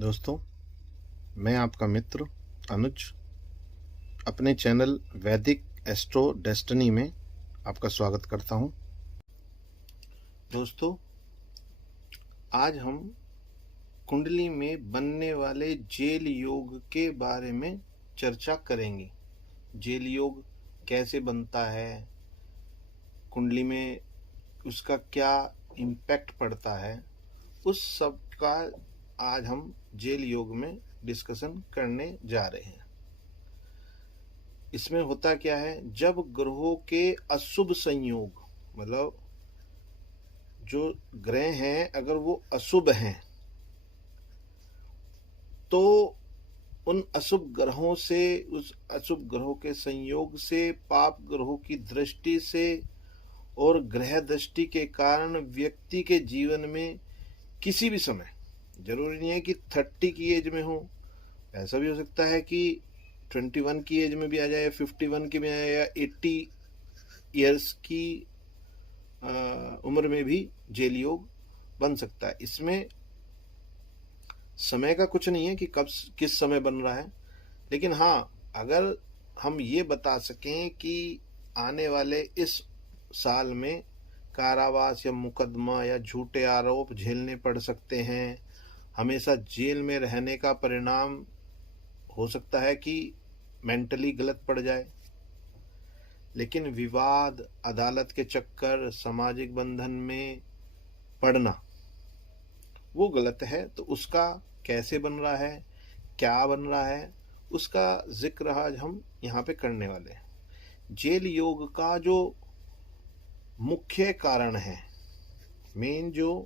दोस्तों, मैं आपका मित्र अनुज अपने चैनल वैदिक एस्ट्रो डेस्टिनी में आपका स्वागत करता हूं। दोस्तों, आज हम कुंडली में बनने वाले जेल योग के बारे में चर्चा करेंगे। जेल योग कैसे बनता है, कुंडली में उसका क्या इम्पैक्ट पड़ता है, उस सब का आज हम जेल योग में डिस्कशन करने जा रहे हैं। इसमें होता क्या है, जब ग्रहों के अशुभ संयोग, मतलब जो ग्रह हैं अगर वो अशुभ हैं तो उन अशुभ ग्रहों से, उस अशुभ ग्रहों के संयोग से, पाप ग्रहों की दृष्टि से और ग्रह दृष्टि के कारण व्यक्ति के जीवन में किसी भी समय, जरूरी नहीं है कि 30 की एज में हो, ऐसा भी हो सकता है कि 21 की एज में भी आ जाए, 51 की में आए, या 80 ईयर्स की उम्र में भी जेल योग बन सकता है। इसमें समय का कुछ नहीं है कि कब किस समय बन रहा है, लेकिन हाँ, अगर हम ये बता सकें कि आने वाले इस साल में कारावास या मुकदमा या झूठे आरोप झेलने पड़ सकते हैं, हमेशा जेल में रहने का परिणाम हो सकता है कि मेंटली गलत पड़ जाए, लेकिन विवाद, अदालत के चक्कर, सामाजिक बंधन में पड़ना वो गलत है। तो उसका कैसे बन रहा है, क्या बन रहा है, उसका जिक्र आज हम यहाँ पे करने वाले हैं। जेल योग का जो मुख्य कारण है, मेन जो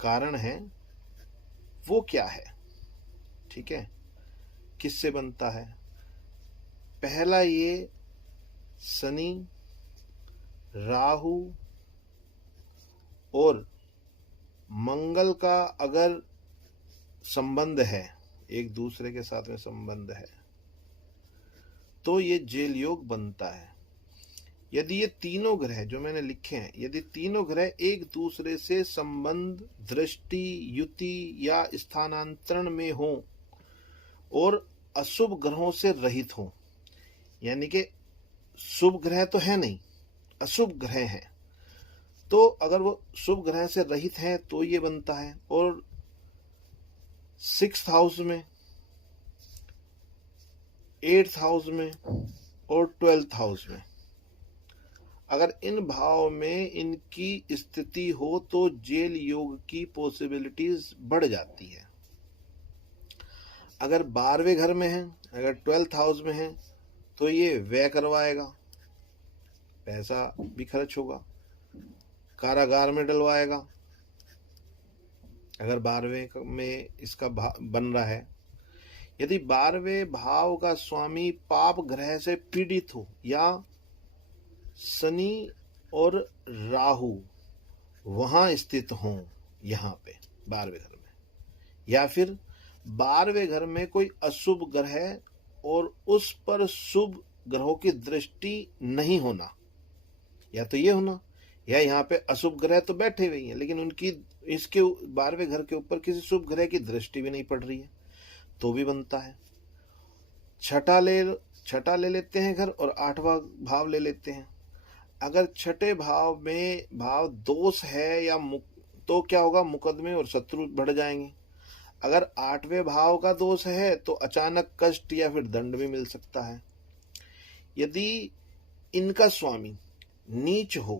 कारण है वो क्या है, ठीक है, किससे बनता है। पहला, ये शनि, राहु और मंगल का अगर संबंध है, एक दूसरे के साथ में संबंध है, तो ये जेल योग बनता है। यदि ये तीनों ग्रह जो मैंने लिखे हैं, यदि तीनों ग्रह एक दूसरे से संबंध, दृष्टि, युति या स्थानांतरण में हो और अशुभ ग्रहों से रहित हो, यानी कि शुभ ग्रह तो है नहीं, अशुभ ग्रह हैं, तो अगर वो शुभ ग्रह से रहित हैं तो ये बनता है। और 6th हाउस में, 8th हाउस में और 12th हाउस में अगर इन भाव में इनकी स्थिति हो तो जेल योग की पॉसिबिलिटीज बढ़ जाती है। अगर 12वें घर में है, अगर 12th हाउस में है, तो ये व्यय करवाएगा, पैसा भी खर्च होगा, कारागार में डलवाएगा अगर 12वें में इसका बन रहा है। यदि 12वें भाव का स्वामी पाप ग्रह से पीड़ित हो, या शनि और राहु वहां स्थित हों, यहाँ पे 12वें घर में, या फिर 12वें घर में कोई अशुभ ग्रह और उस पर शुभ ग्रहों की दृष्टि नहीं होना, या तो ये होना, या यहाँ पे अशुभ ग्रह तो बैठे हुए हैं लेकिन उनकी इसके 12वें घर के ऊपर किसी शुभ ग्रह की दृष्टि भी नहीं पड़ रही है, तो भी बनता है। छठा ले लेते हैं घर और 8वां भाव ले लेते हैं। अगर छठे भाव में भाव दोष है या तो क्या होगा, मुकदमे और शत्रु बढ़ जाएंगे। अगर 8वें भाव का दोष है तो अचानक कष्ट या फिर दंड भी मिल सकता है। यदि इनका स्वामी नीच हो,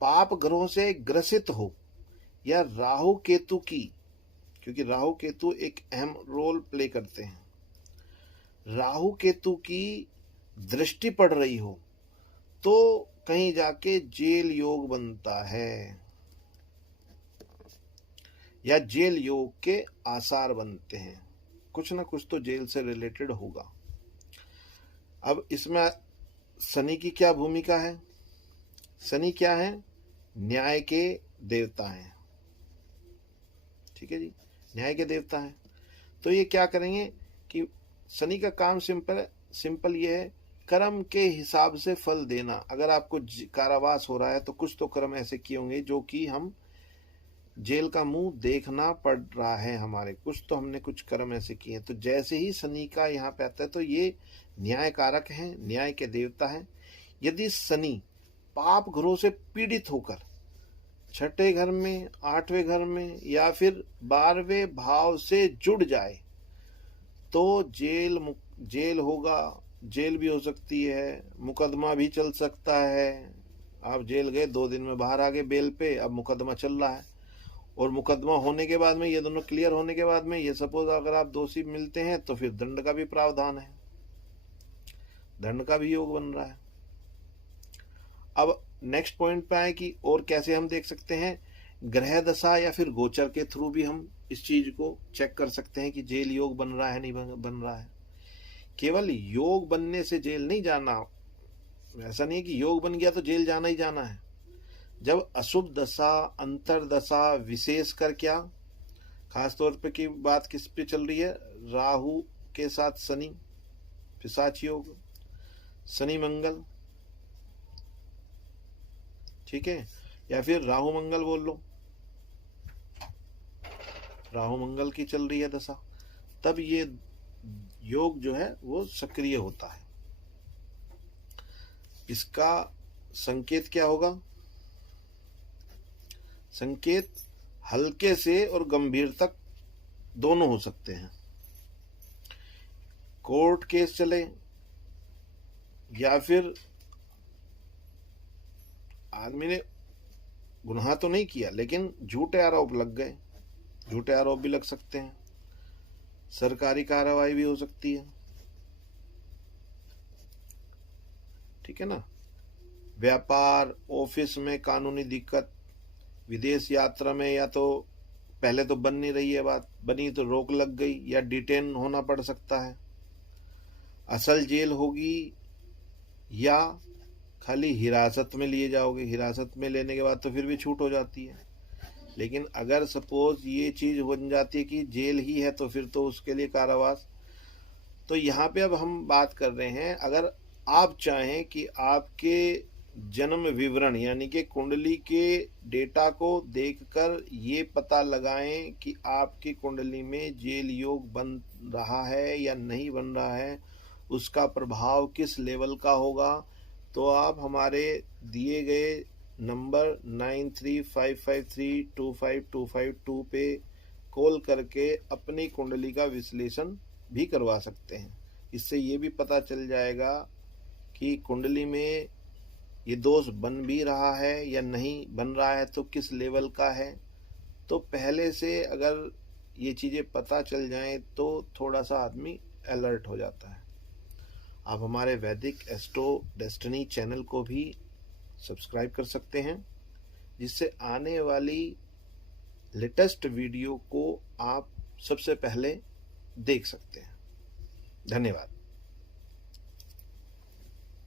पाप ग्रहों से ग्रसित हो, या राहु केतु की, क्योंकि राहु केतु एक अहम रोल प्ले करते हैं, राहु केतु की दृष्टि पड़ रही हो, तो कहीं जाके जेल योग बनता है, या जेल योग के आसार बनते हैं, कुछ ना कुछ तो जेल से रिलेटेड होगा। अब इसमें शनि की क्या भूमिका है। शनि क्या है, न्याय के देवता हैं, ठीक है जी, न्याय के देवता हैं। तो ये क्या करेंगे कि शनि का काम सिंपल ये है, कर्म के हिसाब से फल देना। अगर आपको कारावास हो रहा है तो कुछ तो कर्म ऐसे किए होंगे जो कि हम जेल का मुंह देखना पड़ रहा है हमारे, कुछ तो हमने कुछ कर्म ऐसे किए। तो जैसे ही शनि का यहाँ पे आता है तो ये न्याय कारक हैं, न्याय के देवता हैं। यदि शनि पाप घरों से पीड़ित होकर छठे घर में, आठवें घर में या फिर 12वें भाव से जुड़ जाए तो जेल होगा, जेल भी हो सकती है, मुकदमा भी चल सकता है। आप जेल गए, 2 दिन में बाहर आ गए बेल पे, अब मुकदमा चल रहा है, और मुकदमा होने के बाद में, ये दोनों क्लियर होने के बाद में, ये सपोज अगर आप दोषी मिलते हैं तो फिर दंड का भी प्रावधान है, दंड का भी योग बन रहा है। अब नेक्स्ट पॉइंट पे आए कि और कैसे हम देख सकते हैं, ग्रह दशा या फिर गोचर के थ्रू भी हम इस चीज को चेक कर सकते हैं कि जेल योग बन रहा है नहीं बन रहा है। केवल योग बनने से जेल नहीं जाना, ऐसा नहीं है कि योग बन गया तो जेल जाना ही जाना है। जब अशुभ दशा, अंतरदशा, विशेष कर क्या, खास तौर पे की बात किस पे चल रही है, राहु के साथ शनि, पिशाच योग, शनि मंगल, ठीक है, या फिर राहु मंगल बोल लो, राहु मंगल की चल रही है दशा, तब ये योग जो है वो सक्रिय होता है। इसका संकेत क्या होगा, संकेत हल्के से और गंभीर तक दोनों हो सकते हैं। कोर्ट केस चले या फिर आदमी ने गुनाह तो नहीं किया लेकिन झूठे आरोप लग गए, झूठे आरोप भी लग सकते हैं, सरकारी कार्रवाई भी हो सकती है, ठीक है ना। व्यापार, ऑफिस में कानूनी दिक्कत, विदेश यात्रा में या तो पहले तो बन नहीं रही है बात, बनी तो रोक लग गई या डिटेन होना पड़ सकता है, असल जेल होगी या खाली हिरासत में लिए जाओगे, हिरासत में लेने के बाद तो फिर भी छूट हो जाती है। लेकिन अगर सपोज ये चीज बन जाती है कि जेल ही है तो फिर तो उसके लिए कारावास। तो यहाँ पे अब हम बात कर रहे हैं, अगर आप चाहें कि आपके जन्म विवरण यानी कि कुंडली के डेटा को देखकर ये पता लगाएं कि आपकी कुंडली में जेल योग बन रहा है या नहीं बन रहा है, उसका प्रभाव किस लेवल का होगा, तो आप हमारे दिए गए नंबर 9355325252 पे कॉल करके अपनी कुंडली का विश्लेषण भी करवा सकते हैं। इससे ये भी पता चल जाएगा कि कुंडली में ये दोष बन भी रहा है या नहीं बन रहा है, तो किस लेवल का है। तो पहले से अगर ये चीज़ें पता चल जाएं तो थोड़ा सा आदमी अलर्ट हो जाता है। आप हमारे वैदिक एस्ट्रो डेस्टिनी चैनल को भी सब्सक्राइब कर सकते हैं, जिससे आने वाली लेटेस्ट वीडियो को आप सबसे पहले देख सकते हैं। धन्यवाद।